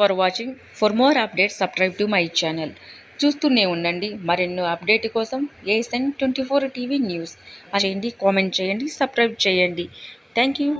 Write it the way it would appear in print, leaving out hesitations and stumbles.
For watching. For more updates subscribe to my channel. చూస్తూనే ఉండండి మరెన్నో అప్డేట్ కోసం ASN24 టీవీ న్యూస్. చేయండి, కామెంట్ చేయండి, సబ్స్క్రైబ్ చేయండి. Thank you.